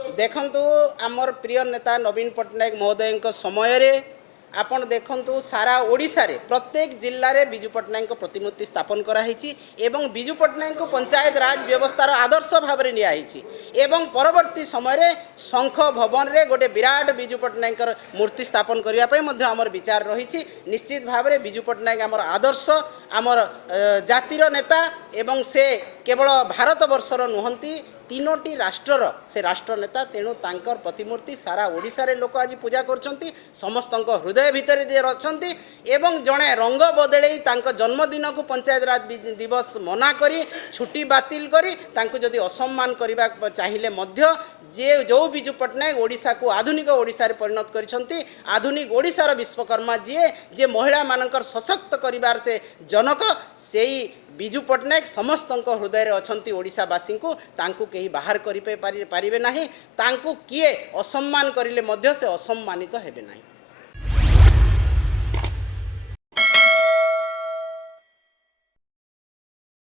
देखंतु आमर प्रिय नेता नवीन पट्टनायक महोदय समय रे आपण देखंतु सारा ओडिशा रे प्रत्येक जिल्ला रे बिजू पट्टनायक प्रतिमूर्ति स्थापन कराई एवं बिजू पट्टनायक को पंचायत राज व्यवस्थार आदर्श भाव में नियाई एवं परवर्ती समय रे शंख भवन रे गोटे विराट बिजू पट्टनायक मूर्ति स्थापन करने आमर विचार रही। निश्चित भाव में बिजू पट्टनायक आमर आदर्श आमर जातिर नेता एवं से केवल भारत वर्षर नुहंती तीनोटी राष्ट्रर से राष्ट्र नेता तेणु तांकर प्रतिमूर्ति सारा ओडिशा रे लोक आज पूजा करछंती समस्त हृदय भितर अच्छी एवं जड़े रंग बदले जन्मदिन को पंचायत राज दिवस मना करी छुट्टी बातिल करी तांको जदि असम्मान करबा चाहिए मध्य जे जो बिजू पट्टनायक ओडिशा को आधुनिक ओडिशा रे परिणत करिसंती आधुनिक ओडिशार विश्वकर्मा जे महिला मानकर सशक्त करिवार से जनक सेई बिजू पट्टनायक समस्त हृदय अच्छा ओडिशावासी को तांको कहीं बाहर करें पारे ना तांको किए असम्मान करिले मध्य से असम्मानित हेबे नहीं।